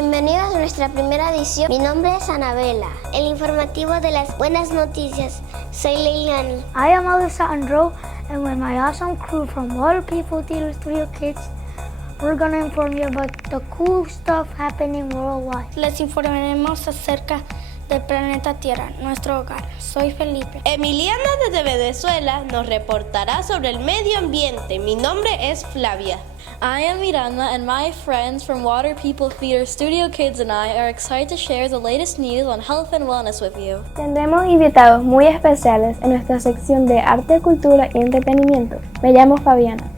Bienvenidos a nuestra primera edición. Mi nombre es Anabela. El informativo de las buenas noticias. Soy Leilani. I am Alessandro, and with my awesome crew from Water People Theater Studio Kids, we're going to inform you about the cool stuff happening worldwide. Les informaremos acerca del planeta Tierra, nuestro hogar. Soy Felipe. Emiliana desde Venezuela nos reportará sobre el medio ambiente. Mi nombre es Flavia. I am Miranda, and my friends from Water People Theater Studio Kids and I are excited to share the latest news on health and wellness with you. Tendremos invitados muy especiales en nuestra sección de arte, cultura y entretenimiento. Me llamo Fabiana.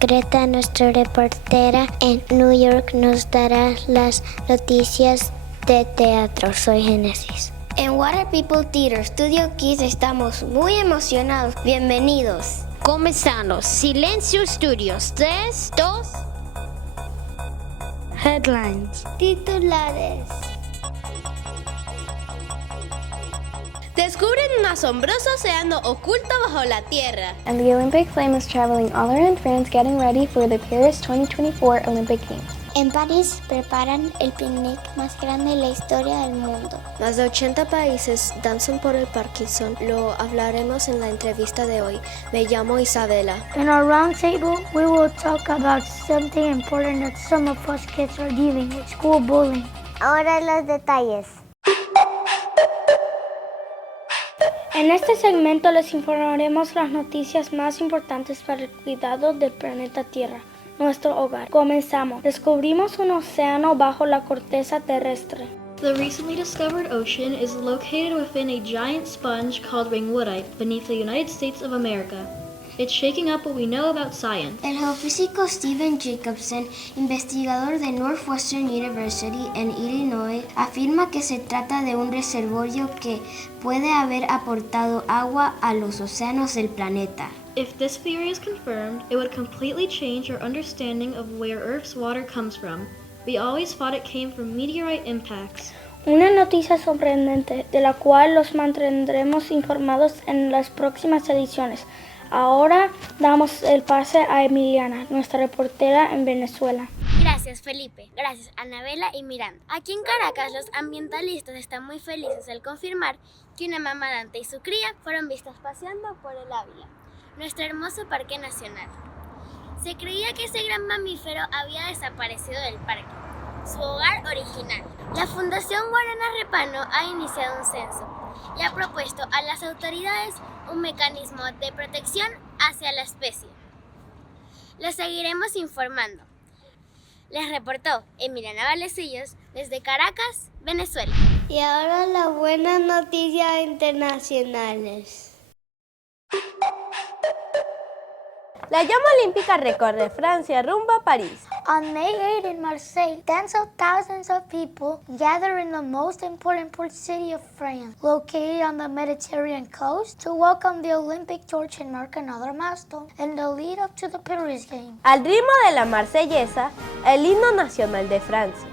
Greta, nuestra reportera en New York, nos dará las noticias de teatro. Soy Génesis. En Water People Theater Studio Kids estamos muy emocionados. Bienvenidos. Comenzamos. Silencio Studios. 3, 2. Headlines. Titulares. Descubren un asombroso océano oculto bajo la tierra. And the Olympic flame is traveling all around France getting ready for the Paris 2024 Olympic Games. En París preparan el picnic más grande de la historia del mundo. Más de 80 países danzan por el Parkinson. Lo hablaremos en la entrevista de hoy. Me llamo Isabela. In our roundtable, we will talk about something important that some of us kids are dealing with: school bullying. Ahora los detalles. En este segmento les informaremos las noticias más importantes para el cuidado del planeta Tierra, nuestro hogar. Comenzamos. Descubrimos un océano bajo la corteza terrestre. The recently discovered ocean is located within a giant sponge called ringwoodite beneath the United States of America. It's shaking up what we know about science. El geofísico Stephen Jacobson, investigador de Northwestern University en Illinois, afirma que se trata de un reservorio que puede haber aportado agua a los océanos del planeta. If this theory is confirmed, it would completely change our understanding of where Earth's water comes from. We always thought it came from meteorite impacts. Una noticia sorprendente de la cual los mantendremos informados en las próximas ediciones. Ahora damos el pase a Emiliana, nuestra reportera en Venezuela. Gracias Felipe, gracias Anabela y Miranda. Aquí en Caracas los ambientalistas están muy felices al confirmar que una mamá Dante y su cría fueron vistas paseando por el Ávila, nuestro hermoso parque nacional. Se creía que ese gran mamífero había desaparecido del parque, su hogar original. La Fundación Guarana Repano ha iniciado un censo y ha propuesto a las autoridades un mecanismo de protección hacia la especie. Lo seguiremos informando. Les reportó Emiliana Valecillos desde Caracas, Venezuela. Y ahora las buenas noticias internacionales. La llama olímpica recorre Francia rumbo a París. On May 8 in Marseille, tens of thousands of people gather in the most important port city of France, located on the Mediterranean coast, to welcome the Olympic torch and mark another milestone in the lead up to the Paris Games. Al ritmo de la marsellesa, el himno nacional de Francia.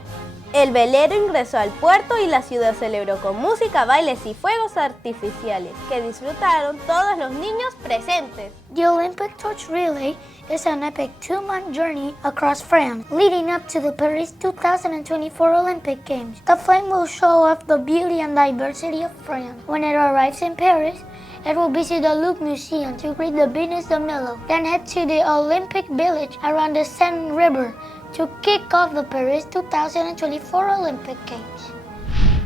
El velero ingresó al puerto y la ciudad celebró con música, bailes y fuegos artificiales que disfrutaron todos los niños presentes. The Olympic Torch Relay is an epic 2-month journey across France, leading up to the Paris 2024 Olympic Games. The flame will show off the beauty and diversity of France. When it arrives in Paris, it will visit the Louvre Museum to greet the Venus de Milo, then head to the Olympic Village around the Seine River to kick off the Paris 2024 Olympic Games.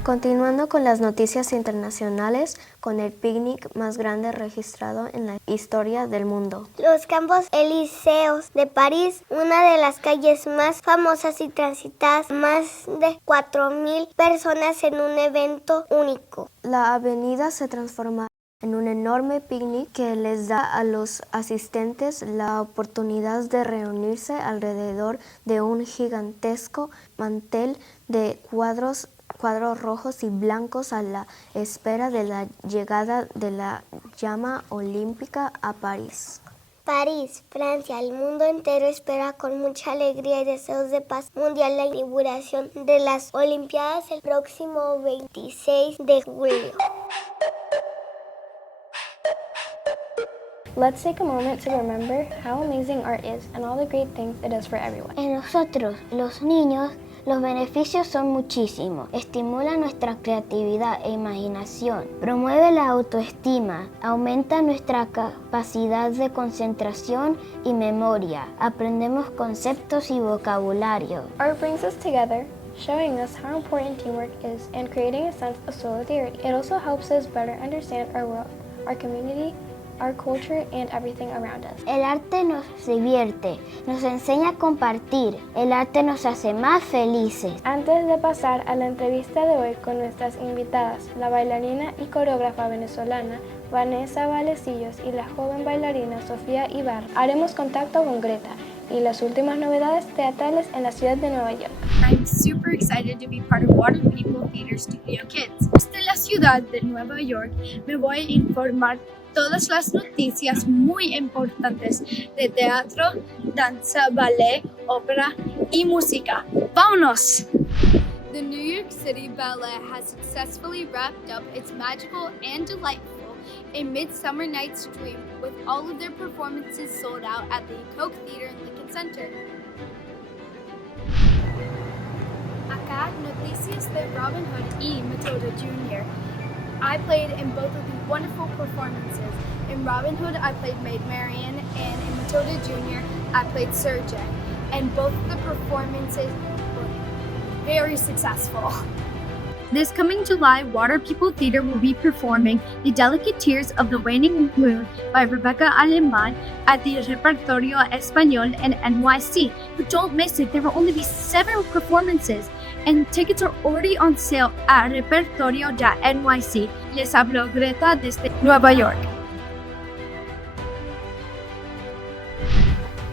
Continuando con las noticias internacionales, con el picnic más grande registrado en la historia del mundo. Los Campos Elíseos de París, una de las calles más famosas y transitadas, más de 4,000 personas en un evento único. La avenida se transforma en un enorme picnic que les da a los asistentes la oportunidad de reunirse alrededor de un gigantesco mantel de cuadros rojos y blancos a la espera de la llegada de la llama olímpica a París. París, Francia, el mundo entero espera con mucha alegría y deseos de paz mundial la inauguración de las Olimpiadas el próximo 26 de julio. Let's take a moment to remember how amazing art is and all the great things it does for everyone. En nosotros, los niños, Los beneficios son muchísimos. Estimula nuestra creatividad e imaginación. Promueve la autoestima. Aumenta nuestra capacidad de concentración y memoria. Aprendemos conceptos y vocabulario. Art brings us together, showing us how important teamwork is and creating a sense of solidarity. It also helps us better understand our world, our community, our culture, and everything around us. El arte nos divierte, nos enseña a compartir. El arte nos hace más felices. Antes de pasar a la entrevista de hoy con nuestras invitadas, la bailarina y coreógrafa venezolana Vanessa Valecillos y la joven bailarina Sofía Ibarra, haremos contacto con Greta y las últimas novedades teatrales en la ciudad de Nueva York. I'm super excited to be part of Water People Theater Studio Kids. Desde la ciudad de Nueva York me voy a informar todas las noticias muy importantes de teatro, danza, ballet, ópera y música. ¡Vámonos! The New York City Ballet has successfully wrapped up its magical and delightful A Midsummer Night's Dream with all of their performances sold out at the Koch Theater in Lincoln Center. Acá, noticias de Robin Hood y Matilda Jr. I played in both of these wonderful performances. In Robin Hood, I played Maid Marian, and in Matilda Jr., I played Sir Jay. And both of the performances were very successful. This coming July, Water People Theater will be performing The Delicate Tears of the Waning Moon by Rebecca Aleman at the Repertorio Español in NYC. But don't miss it, there will only be 7 performances, and tickets are already on sale at repertorio.nyc. Les hablo Greta desde Nueva York.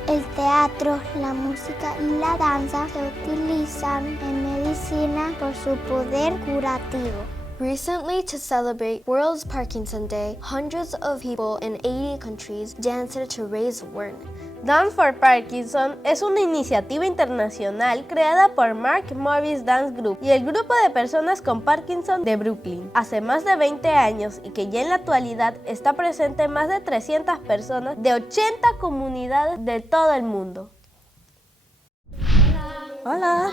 El teatro, la música y la danza se utilizan en medicina por su poder curativo. Recently, to celebrate World Parkinson Day, hundreds of people in 80 countries danced to raise awareness. Dance for Parkinson es una iniciativa internacional creada por Mark Morris Dance Group y el grupo de personas con Parkinson de Brooklyn hace más de 20 años y que ya en la actualidad está presente en más de 300 personas de 80 comunidades de todo el mundo. Hola.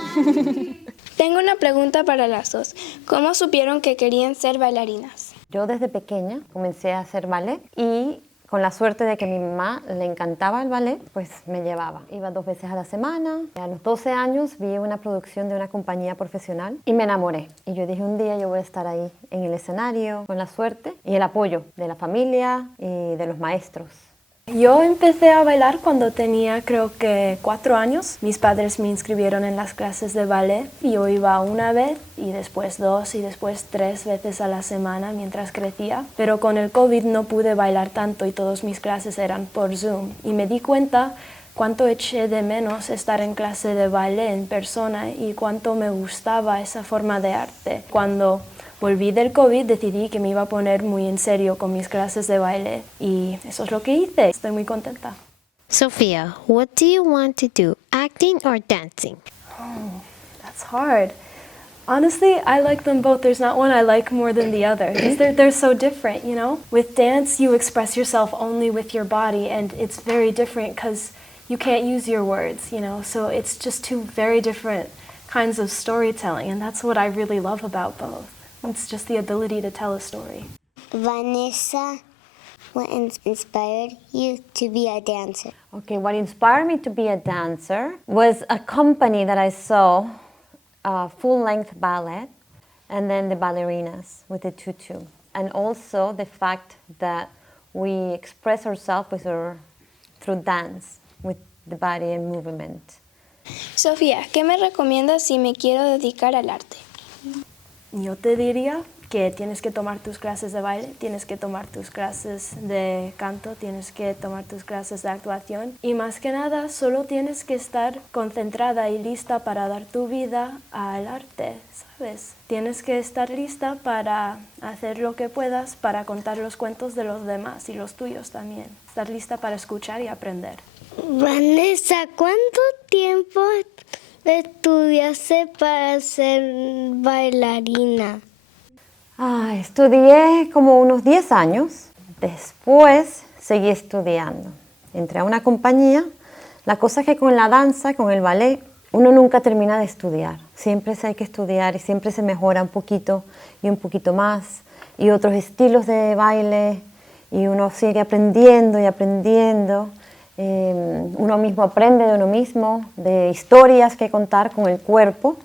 Tengo una pregunta para las dos. ¿Cómo supieron que querían ser bailarinas? Yo desde pequeña comencé a hacer ballet y con la suerte de que mi mamá le encantaba el ballet, pues me llevaba. Iba 2 veces a la semana. A los 12 años vi una producción de una compañía profesional y me enamoré. Y yo dije, un día yo voy a estar ahí en el escenario con la suerte y el apoyo de la familia y de los maestros. Yo empecé a bailar cuando tenía creo que 4 años. Mis padres me inscribieron en las clases de ballet y yo iba 1 vez y después 2 y después 3 veces a la semana mientras crecía. Pero con el COVID no pude bailar tanto y todas mis clases eran por Zoom. Y me di cuenta cuánto eché de menos estar en clase de ballet en persona y cuánto me gustaba esa forma de arte. Cuando volví del COVID, decidí que me iba a poner muy en serio con mis clases de baile y eso es lo que hice. Estoy muy contenta. Sophia, what do you want to do, acting or dancing? Oh, that's hard. Honestly, I like them both. There's not one I like more than the other. They're so different, you know? With dance, you express yourself only with your body, and it's very different because you can't use your words, you know? So it's just 2 very different kinds of storytelling, and that's what I really love about both. It's just the ability to tell a story. Vanessa, what inspired you to be a dancer? Okay, what inspired me to be a dancer was a company that I saw, full-length ballet, and then the ballerinas with the tutu. And also the fact that we express ourselves through dance, with the body and movement. Sofía, ¿qué me recomiendas si me quiero dedicar al arte? Yo te diría que tienes que tomar tus clases de baile, tienes que tomar tus clases de canto, tienes que tomar tus clases de actuación y más que nada solo tienes que estar concentrada y lista para dar tu vida al arte, ¿sabes? Tienes que estar lista para hacer lo que puedas, para contar los cuentos de los demás y los tuyos también. Estar lista para escuchar y aprender. Vanessa, ¿cuánto tiempo estudiaste para ser bailarina? Estudié como unos 10 años. Después seguí estudiando. Entré a una compañía. La cosa es que con la danza, con el ballet, uno nunca termina de estudiar. Siempre hay que estudiar y siempre se mejora un poquito y un poquito más. Y otros estilos de baile y uno sigue aprendiendo y aprendiendo. Uno mismo aprende de uno mismo, de historias que contar con el cuerpo.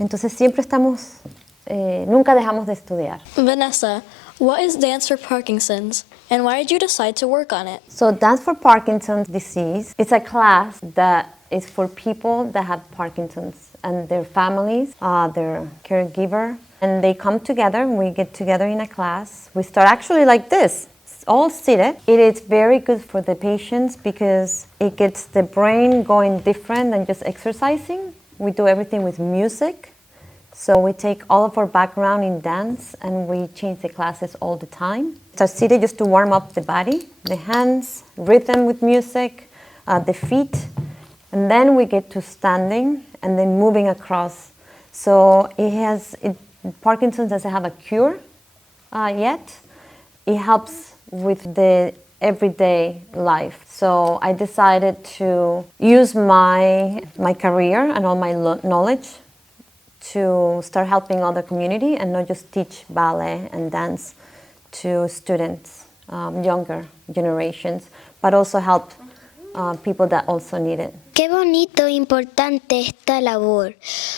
Entonces siempre estamos, nunca dejamos de estudiar. Vanessa, what is Dance for Parkinson's and why did you decide to work on it? So Dance for Parkinson's disease, it's a class that is for people that have Parkinson's and their families, their caregiver. And they come together, and we get together in a class. We start actually like this, all seated. It is very good for the patients because it gets the brain going different than just exercising. We do everything with music. So we take all of our background in dance and we change the classes all the time. So seated just to warm up the body, the hands, rhythm with music, the feet. And then we get to standing and then moving across. So Parkinson's doesn't have a cure yet. It helps with the everyday life. So I decided to use my career and all my knowledge to start helping other community and not just teach ballet and dance to students, younger generations, but also help people that also need it. Qué bonito e importante esta labor.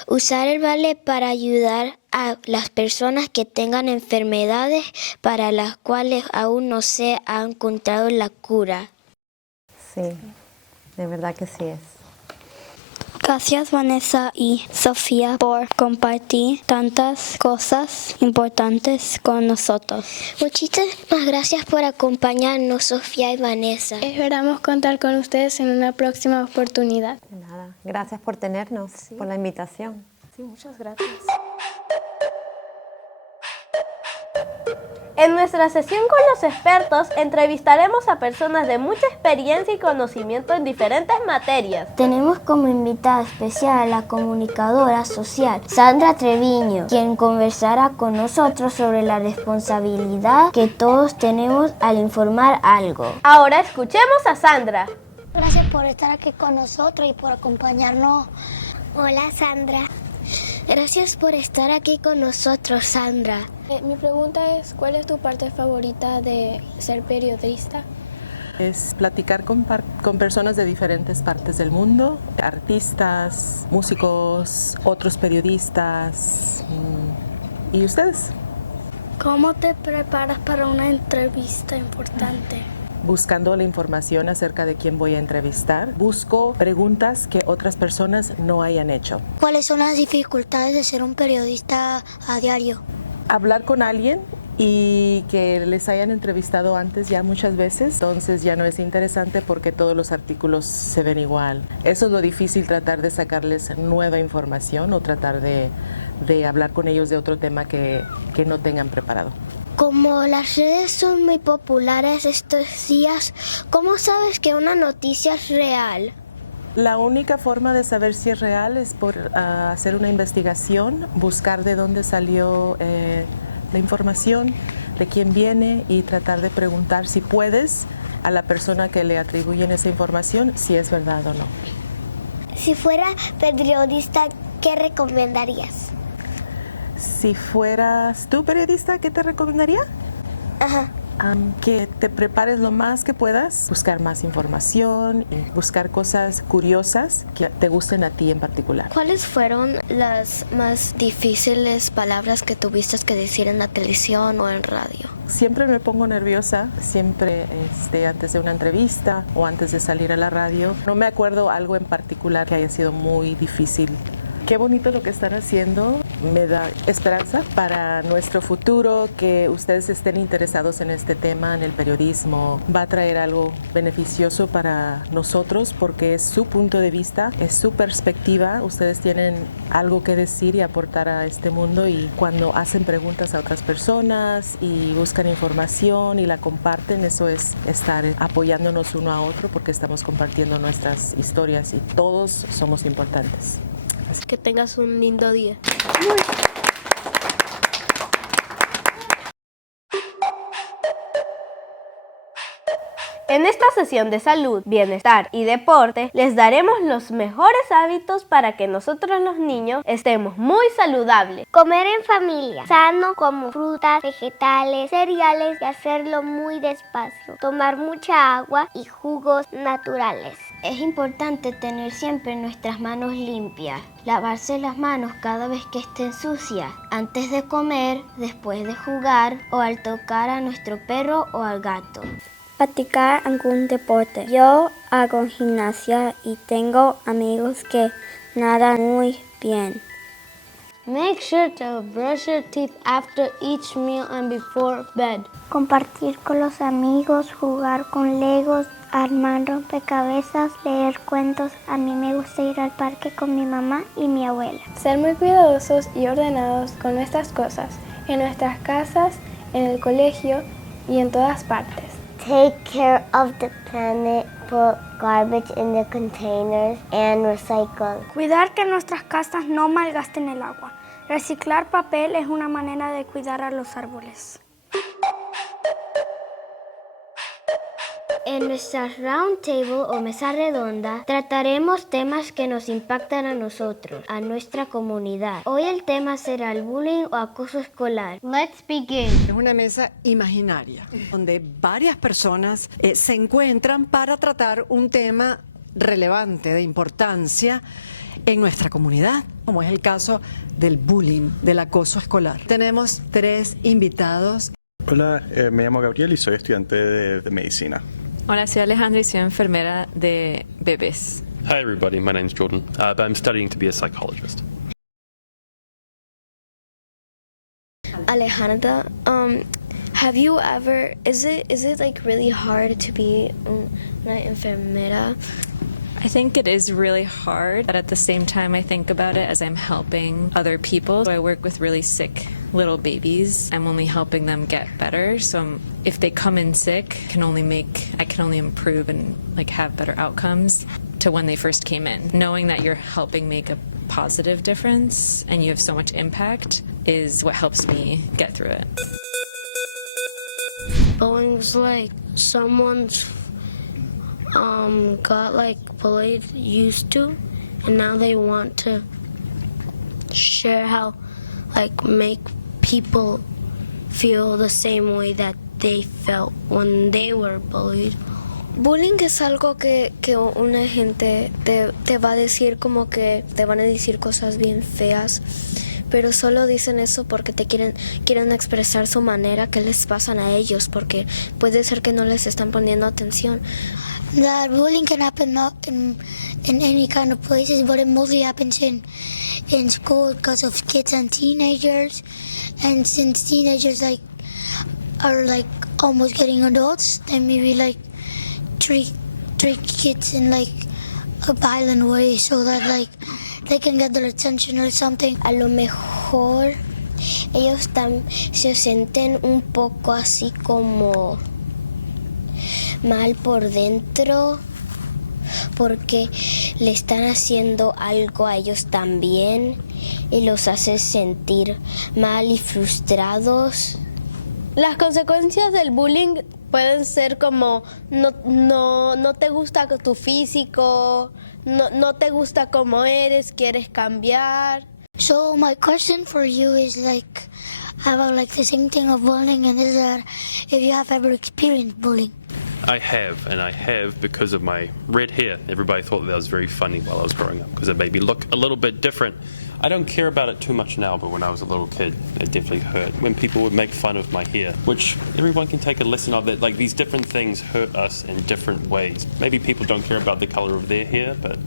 Usar el ballet para ayudar a las personas que tengan enfermedades para las cuales aún no se ha encontrado la cura. Sí, de verdad que sí es. Gracias Vanessa y Sofía por compartir tantas cosas importantes con nosotros. Muchísimas gracias por acompañarnos, Sofía y Vanessa. Esperamos contar con ustedes en una próxima oportunidad. Nada, gracias por tenernos, por la invitación. Sí, muchas gracias. En nuestra sesión con los expertos entrevistaremos a personas de mucha experiencia y conocimiento en diferentes materias. Tenemos como invitada especial a la comunicadora social Sandra Treviño, quien conversará con nosotros sobre la responsabilidad que todos tenemos al informar algo. Ahora escuchemos a Sandra. Gracias por estar aquí con nosotros y por acompañarnos. Hola, Sandra. Gracias por estar aquí con nosotros, Sandra. Mi pregunta es, ¿cuál es tu parte favorita de ser periodista? Es platicar con personas de diferentes partes del mundo, artistas, músicos, otros periodistas. ¿Y ustedes? ¿Cómo te preparas para una entrevista importante? Buscando la información acerca de quién voy a entrevistar. Busco preguntas que otras personas no hayan hecho. ¿Cuáles son las dificultades de ser un periodista a diario? Hablar con alguien y que les hayan entrevistado antes ya muchas veces, entonces ya no es interesante porque todos los artículos se ven igual. Eso es lo difícil, tratar de sacarles nueva información o tratar de hablar con ellos de otro tema que no tengan preparado. Como las redes son muy populares estos días, ¿cómo sabes que una noticia es real? La única forma de saber si es real es por hacer una investigación, buscar de dónde salió la información, de quién viene y tratar de preguntar si puedes a la persona que le atribuyen esa información si es verdad o no. Si fuera periodista, ¿qué recomendarías? Si fueras tú periodista, ¿qué te recomendaría? Ajá. Que te prepares lo más que puedas, buscar más información y buscar cosas curiosas que te gusten a ti en particular. ¿Cuáles fueron las más difíciles palabras que tuviste que decir en la televisión o en radio? Siempre me pongo nerviosa, siempre antes de una entrevista o antes de salir a la radio. No me acuerdo algo en particular que haya sido muy difícil. Qué bonito lo que están haciendo, me da esperanza para nuestro futuro, que ustedes estén interesados en este tema, en el periodismo. Va a traer algo beneficioso para nosotros porque es su punto de vista, es su perspectiva. Ustedes tienen algo que decir y aportar a este mundo y cuando hacen preguntas a otras personas y buscan información y la comparten, eso es estar apoyándonos uno a otro porque estamos compartiendo nuestras historias y todos somos importantes. Que tengas un lindo día. En esta sesión de salud, bienestar y deporte, les daremos los mejores hábitos para que nosotros los niños estemos muy saludables. Comer en familia, sano como frutas, vegetales, cereales y hacerlo muy despacio. Tomar mucha agua y jugos naturales. Es importante tener siempre nuestras manos limpias, lavarse las manos cada vez que estén sucias, antes de comer, después de jugar o al tocar a nuestro perro o al gato. Practicar algún deporte. Yo hago gimnasia y tengo amigos que nadan muy bien. Make sure to brush your teeth after each meal and before bed. Compartir con los amigos, jugar con legos, armar rompecabezas, leer cuentos. A mí me gusta ir al parque con mi mamá y mi abuela. Ser muy cuidadosos y ordenados con nuestras cosas, en nuestras casas, en el colegio y en todas partes. Take care of the planet, put garbage in the containers and recycle. Cuidar que nuestras casas no malgasten el agua. Reciclar papel es una manera de cuidar a los árboles. En nuestra round table o mesa redonda trataremos temas que nos impactan a nosotros, a nuestra comunidad. Hoy el tema será el bullying o acoso escolar. Let's begin. Es una mesa imaginaria donde varias personas se encuentran para tratar un tema relevante, de importancia en nuestra comunidad, como es el caso del bullying, del acoso escolar. Tenemos 3 invitados. Hola, me llamo Gabriel y soy estudiante de medicina. Hola, soy Alejandra y soy enfermera de bebés. Hi everybody, my name's Jordan, but I'm studying to be a psychologist. Alejandra, have you ever, is it like really hard to be una enfermera? I think it is really hard, but at the same time I think about it as I'm helping other people. So I work with really sick little babies. I'm only helping them get better. So if they come in sick, I can only improve and like have better outcomes to when they first came in. Knowing that you're helping make a positive difference and you have so much impact is what helps me get through it. Bullying's like someone's got like bullied used to, and now they want to share how like make people feel the same way that they felt when they were bullied. Bullying es algo que una gente te va a decir, como que te van a decir cosas bien feas, pero solo dicen eso porque te quieren expresar su manera que les pasan a ellos, porque puede ser que no les están poniendo atención. That bullying can happen not in any kind of places, but it mostly happens in school because of kids and teenagers. And since teenagers are almost getting adults, they maybe treat kids in like a violent way so that they can get their attention or something. A lo mejor ellos se sienten un poco así como mal por dentro porque le están haciendo algo a ellos también y los hace sentir mal y frustrados. Las consecuencias del bullying pueden ser como no te gusta tu físico, no te gusta cómo eres, quieres cambiar. So my question for you is about the same thing of bullying, and is that if you have ever experienced bullying. I have because of my red hair. Everybody thought that was very funny while I was growing up because it made me look a little bit different. I don't care about it too much now, but when I was a little kid, it definitely hurt when people would make fun of my hair, which everyone can take a lesson of it. Like, these different things hurt us in different ways. Maybe people don't care about the color of their hair, but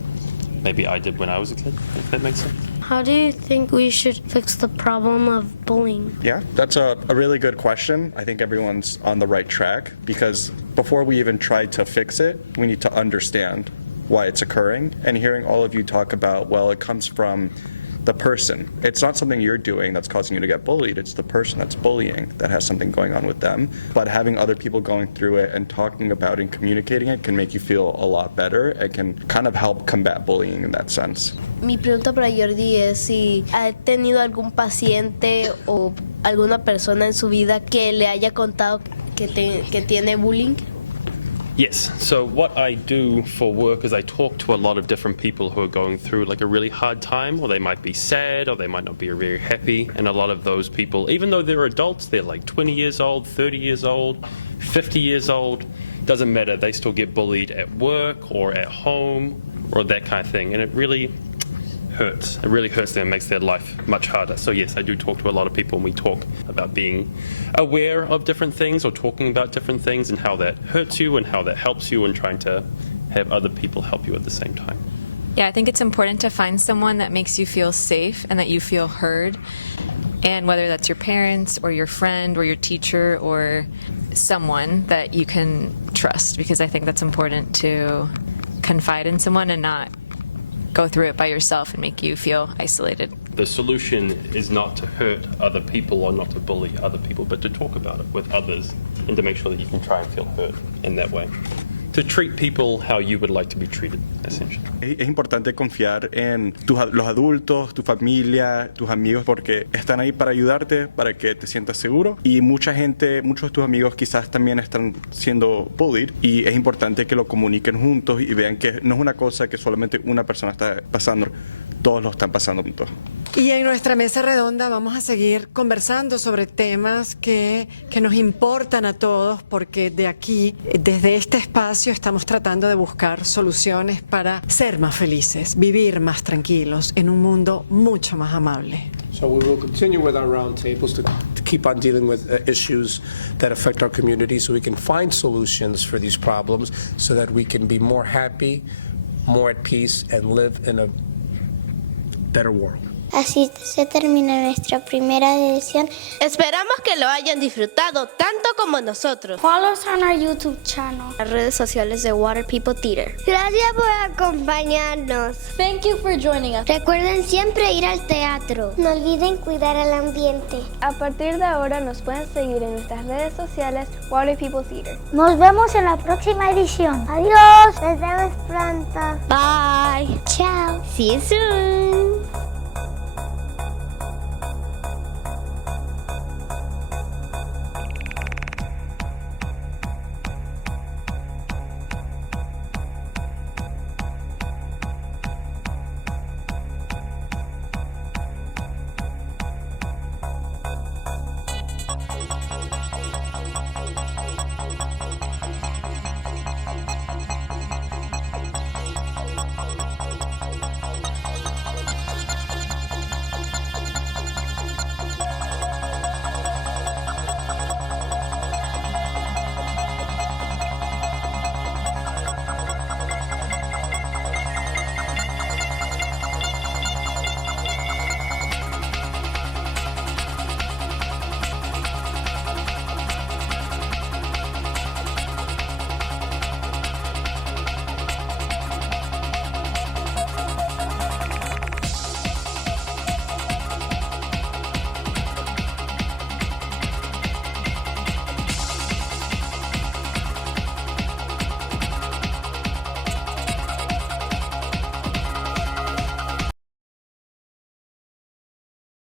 maybe I did when I was a kid, if that makes sense. How do you think we should fix the problem of bullying? Yeah, that's a really good question. I think everyone's on the right track because before we even try to fix it, we need to understand why it's occurring. And hearing all of you talk about, well, it comes from the person. It's not something you're doing that's causing you to get bullied. It's the person that's bullying that has something going on with them. But having other people going through it and talking about and communicating it can make you feel a lot better. It can kind of help combat bullying in that sense. Mi pregunta para Jordi es si ha tenido algún paciente o alguna persona en su vida que le haya contado que tiene bullying. Yes, so what I do for work is I talk to a lot of different people who are going through like a really hard time, or they might be sad, or they might not be very happy. And a lot of those people, even though they're adults, they're like 20 years old, 30 years old, 50 years old, doesn't matter, they still get bullied at work or at home or that kind of thing. And it really hurts. It really hurts them and makes their life much harder. So yes, I do talk to a lot of people, and we talk about being aware of different things or talking about different things and how that hurts you and how that helps you, and trying to have other people help you at the same time. Yeah, I think it's important to find someone that makes you feel safe and that you feel heard. And whether that's your parents or your friend or your teacher or someone that you can trust, because I think that's important to confide in someone and not go through it by yourself and make you feel isolated. The solution is not to hurt other people or not to bully other people, but to talk about it with others and to make sure that you can try and feel heard in that way. To treat people how you would like to be treated, essentially. Es importante confiar en los adultos, tu familia, tus amigos, porque están ahí para ayudarte, para que te sientas seguro. Y mucha gente, muchos de tus amigos quizás también están siendo bullied, y es importante que lo comuniquen juntos y vean que no es una cosa que solamente una persona está pasando, todos lo están pasando juntos. Y en nuestra mesa redonda vamos a seguir conversando sobre temas que nos importan a todos, porque de aquí, desde este espacio, estamos tratando de buscar soluciones para ser más felices, vivir más tranquilos en un mundo mucho más amable. So we will continue with our roundtables to keep on dealing with issues that affect our community, so we can find solutions for these problems, so that we can be more happy, more at peace, and live in a better world. Así se termina nuestra primera edición. Esperamos que lo hayan disfrutado tanto como nosotros. Follow us on our YouTube channel. Las redes sociales de Water People Theater. Gracias por acompañarnos. Thank you for joining us. Recuerden siempre ir al teatro. No olviden cuidar al ambiente. A partir de ahora nos pueden seguir en nuestras redes sociales Water People Theater. Nos vemos en la próxima edición. Adiós. Nos vemos pronto. Bye. Chao. See you soon.